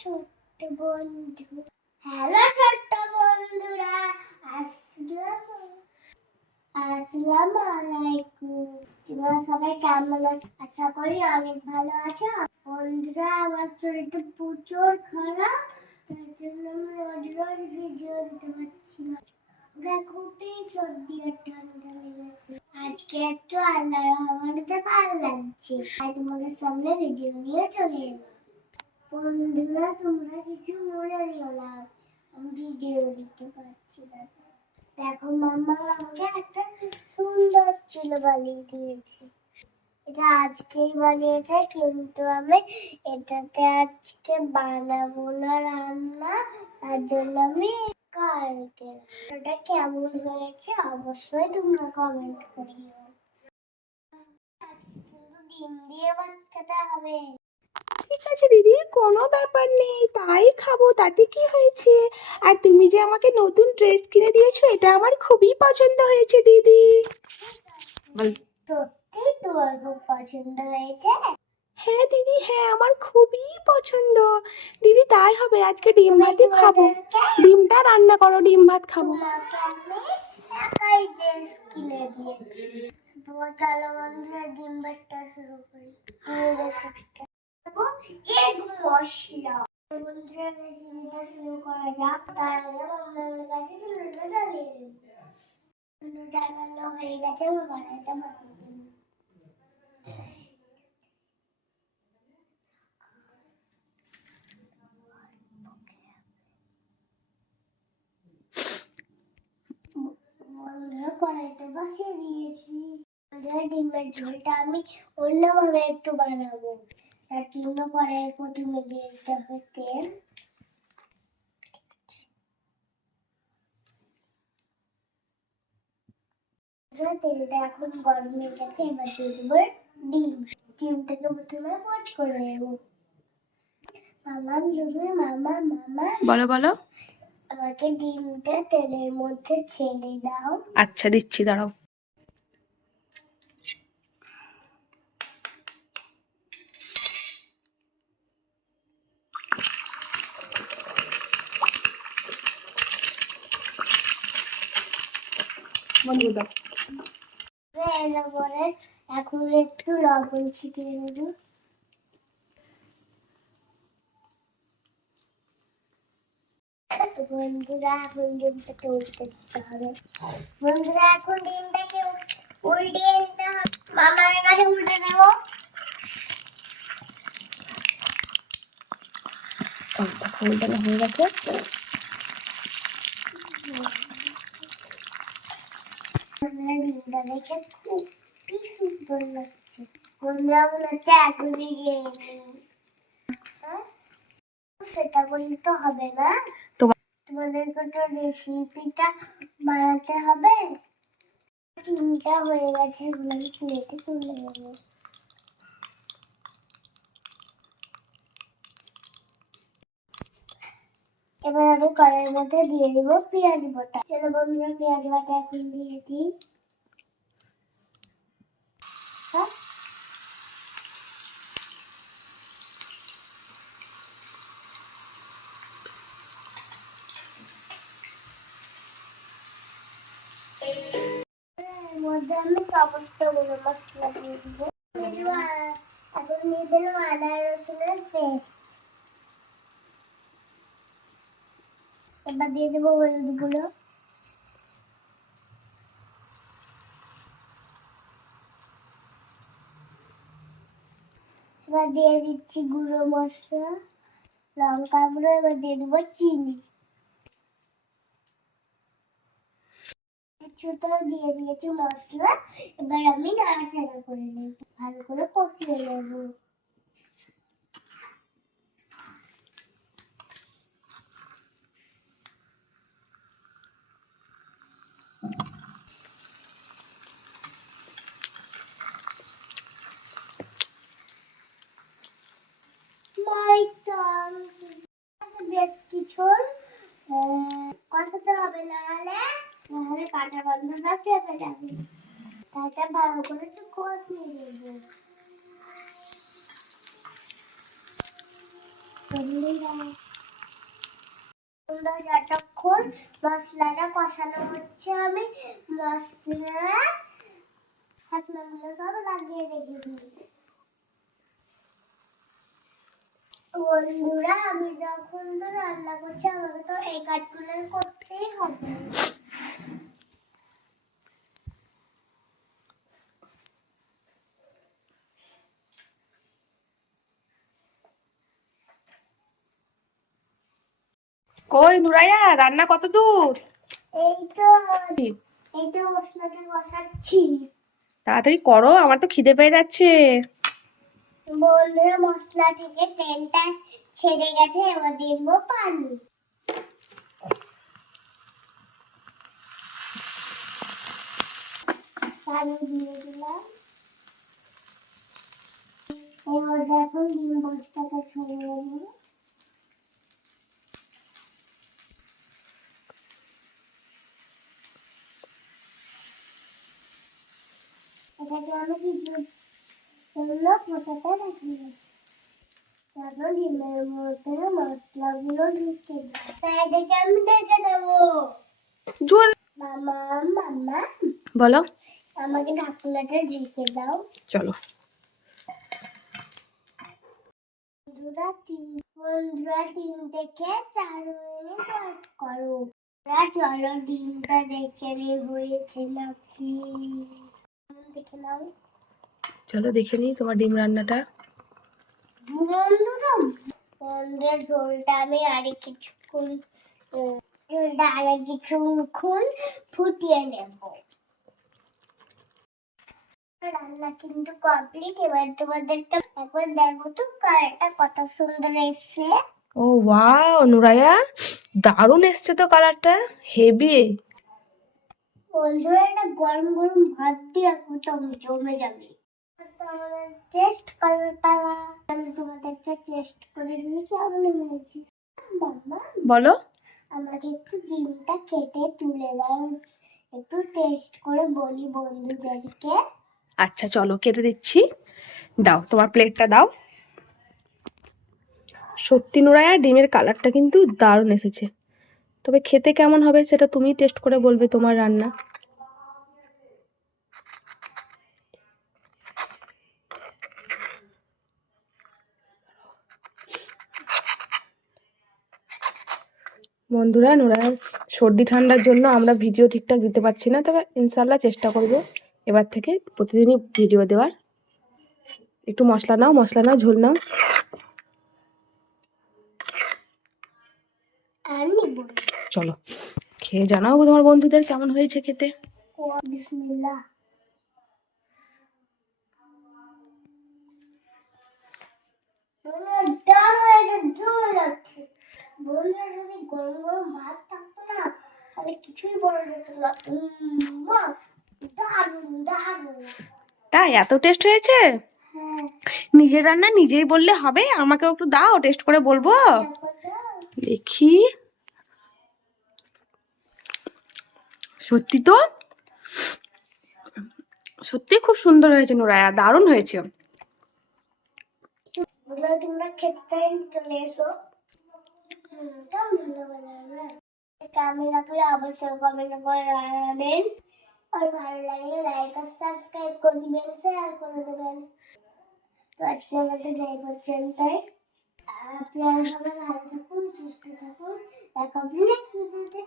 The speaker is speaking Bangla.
ছোট্ট বন্ধু, হ্যালো ছোট্ট বন্ধুরা, আসসালামু আলাইকুম। তোমরা সবাই কেমন আছো? আশা করি অনেক ভালো আছো। বন্ধুরা, আমার শরীরটা প্রচুর খারাপ, তার জন্য আমি রোজ রোজ ভিডিও দিতে পারছি না। খুবই সর্দি আর ঠান্ডা লেগেছে। আজকে একটু আল্লাহর রহমতে ভালো লাগছে, তাই তোমাদের সামনে ভিডিও নিয়ে চলে এলাম। বন্ধুরা, তোমরা কিছু মনে দিও না, আমি ভিডিও দিতে পারছি না। দেখো, মাম্মা আমাকে একটা সুন্দর চুল বানিয়ে দিয়েছে। এটা আজকেই বানিয়েছে, কিন্তু আমি এটাতে আজকে বানাবো না রান্না, তার জন্য আমি কালকে। এটা কেমন হয়েছে অবশ্যই তোমরা কমেন্ট করিও। আজকে কিন্তু ডিম দিয়ে ভাত খেতে হবে। ঠিক আছে দিদি, কোনো ব্যাপার নেই, তাই খাবো, তাতে কি হয়েছে। আর তুমি যে আমাকে নতুন ড্রেস কিনে দিয়েছো, এটা আমার খুবই পছন্দ হয়েছে দিদি। সত্যি তোমার খুব পছন্দ হয়েছে? হ্যাঁ দিদি, হ্যাঁ আমার খুবই পছন্দ। দিদি তাই হবে, আজকে ডিম ভাতই খাবো। ডিমটা রান্না করো, ডিম ভাত খাবো। তোমাকে আমি একাই ড্রেস কিনে দিয়েছি। তো চলো বন্ধুরা, ডিম ভাতটা শুরু করি। রেসিপিটা এগ মশলা। বন্ধুরা, রেসিপিটা শুরু করা যাক। তার আগে আমার কাছে চুলটা জ্বালিয়ে দিই। জ্বালানো হয়ে গেছে, আমার কড়াইটা বসিয়ে দিই। বন্ধুরা, কড়াইটা বসিয়ে দিয়েছি। বন্ধুরা, ডিমের ঝোলটা আমি অন্যভাবে একটু বানাবো, তার জন্য কড়াইয়ে প্রথমে দিয়ে দিতে হবে তেল। তেলটা এখন গরম হয়ে গেছে, এবার দিয়ে দেবো ডিম। ডিমটাকে প্রথমে পোচ করে নেবো। মামা তুমি, মামা মামা বলো বলো। আমাকে ডিমটা তেলের মধ্যে ছেড়ে দাও। আচ্ছা দিচ্ছি, দাঁড়াও। এরপরে এখন একটু লবণ ছিটিয়ে দেবো। বন্ধুরা, এখন ডিমটাকে উল্টে দিতে হবে। বন্ধুরা, এখন ডিমটাকে উল্টিয়ে দিতে হবে। মামার কাছে উল্টে দেবো। উল্টানো হয়ে গেছে। ডিমটা দেখে খুবই সুন্দর লাগছে। বন্ধুরা, মনে হচ্ছে এখনই গিয়ে সেটা বললে তো হবে না, তোমাদেরকে তো রেসিপিটা বানাতে হবে। ডিমটা হয়ে গেছে, আমি প্লেটে তুলে নেবো। এবার আমি কড়াইয়ের মধ্যে দিয়ে দিব পেঁয়াজ বাটা। চলো বন্ধুরা, পেঁয়াজ বাটা এখন দিয়ে দিই। এর মধ্যে আমি সমস্ত গুঁড়ো মশলা দিয়ে দিব। এখন দিয়ে দিলাম আদা রসুনের পেস্ট। এবার দিয়ে দেবো হলুদ গুঁড়ো। এবার দিয়ে দিচ্ছি গুঁড়ো মশলা, লঙ্কা গুঁড়ো। এবার দিয়ে দেবো চিনি। কিছুটা দিয়ে দিয়েছি মশলা। এবার আমি নাড়াচাড়া করে নেব, ভালো করে কষিয়ে নেব। বেশ কিছু কষাতে হবে, নাহলে কাঁচা গন্ধটা চেপে যাবে। তাতে ভালো করে একটু কষিয়ে নেব। সুন্দর যতক্ষণ মশলাটা কষানো হচ্ছে আমি মশলা ঢাকনাগুলো সব লাগিয়ে রেখেছি। বন্ধুরা আমি যখন তো রান্না করছি আমাকে তো এই কাজগুলো করতেই হবে। কই নুরাইয়া, রান্না কত দূর? এই তো এই তো মশলাটা কষাচ্ছি। তাড়াতাড়ি করো, আমার তো খিদে পেয়ে যাচ্ছে। বন্ধুরা মশলা থেকে তেলটা ছেড়ে গেছে, এবার দিব পানি। পানি দিয়ে দিলাম। এবার দেখুন ডিম পোস্টটাকে ছেড়ে দেবো। এটাকে আমি কিছু জন্য ফোটাতে রাখি। তারপর ডিমের মধ্যে মশলাগুলো ঢুকে দেবো। এটাকে আমি ঢেকে দেবো। জোর মামা মামা বলো। আমাকে ঢাকনাটা ঢেকে দাও। চলো। বন্ধুরা 3 থেকে 4 মিনিট ওয়েট করো। চলো ডিমটা দেখে নে হয়েছে নাকি। দেখে নাও। চলো দেখে নিই তোমার ডিম রান্নাটা। বন্ধুরা ঝোলটা আমি আরে কিছুক্ষণ ফুটিয়ে নেব। রান্না কিন্তু কমপ্লিট। এবার তোমাদেরকে একবার দেখো তো কালারটা কত সুন্দর এসেছে। ও ওয়াও নুরাইয়া, দারুণ এসছে তো কালারটা, হেভি। বন্ধুরা এটা গরম গরম ভাত দিয়ে একদম জমে যাবে। তো আমাদের টেস্ট করার পালা। আমি তোমাদেরকে টেস্ট করে দিই কেমন হয়েছে। বাবা বলো। আমাকে একটু ডিমটা কেটে তুলে দাও, একটু টেস্ট করে বলি বন্ধুদেরকে। আচ্ছা চলো কেটে দিচ্ছি, দাও তোমার প্লেটটা দাও। সত্যি নুরাইয়া, ডিমের কালারটা কিন্তু দারুণ এসেছে, তবে খেতে কেমন হবে সেটা তুমি টেস্ট করে বলবে, তোমার রান্না। বন্ধুরা নুরাইয়ার সর্দি ঠান্ডার জন্য আমরা ভিডিও ঠিকঠাক দিতে পারছি না, তবে ইনশাল্লাহ চেষ্টা করব এবার থেকে প্রতিদিনই ভিডিও দেওয়ার। একটু মশলা নাও, মশলা নাও, ঝোল নাও। আর নিব চলো খেয়ে জানাও তোমার বন্ধুদের কেমন হয়েছে খেতে। বিসমিল্লাহ। বন্ধুরা যদি গরম গরম ভাত থাকতো না তাহলে কিছুই বলা যেত না। দারুণ দারুণ। তাই এত টেস্ট হয়েছে? হ্যাঁ নিজের রান্না নিজেই বললে হবে, আমাকেও একটু দাও, টেস্ট করে বলবো। দেখো তো। দেখি, সত্যি তো, সত্যি খুব সুন্দর হয়েছে নুরাইয়া, দারুণ হয়েছে। বন্ধুরা তোমরা খেতে চলে এসো। কেমন লাগলো? কেমন লাগলে অবশ্যই কমেন্ট করে জানাবেন। আর ভালো লাগলে লাইক আর সাবস্ক্রাইব করে দিবেন, শেয়ার করে দেবেন। তো আজকে আমাদের এই পর্যন্তই। আপনারা সবাই ভালো থাকুন, সুস্থ থাকুন। দেখা হবে নেক্সট ভিডিওতে।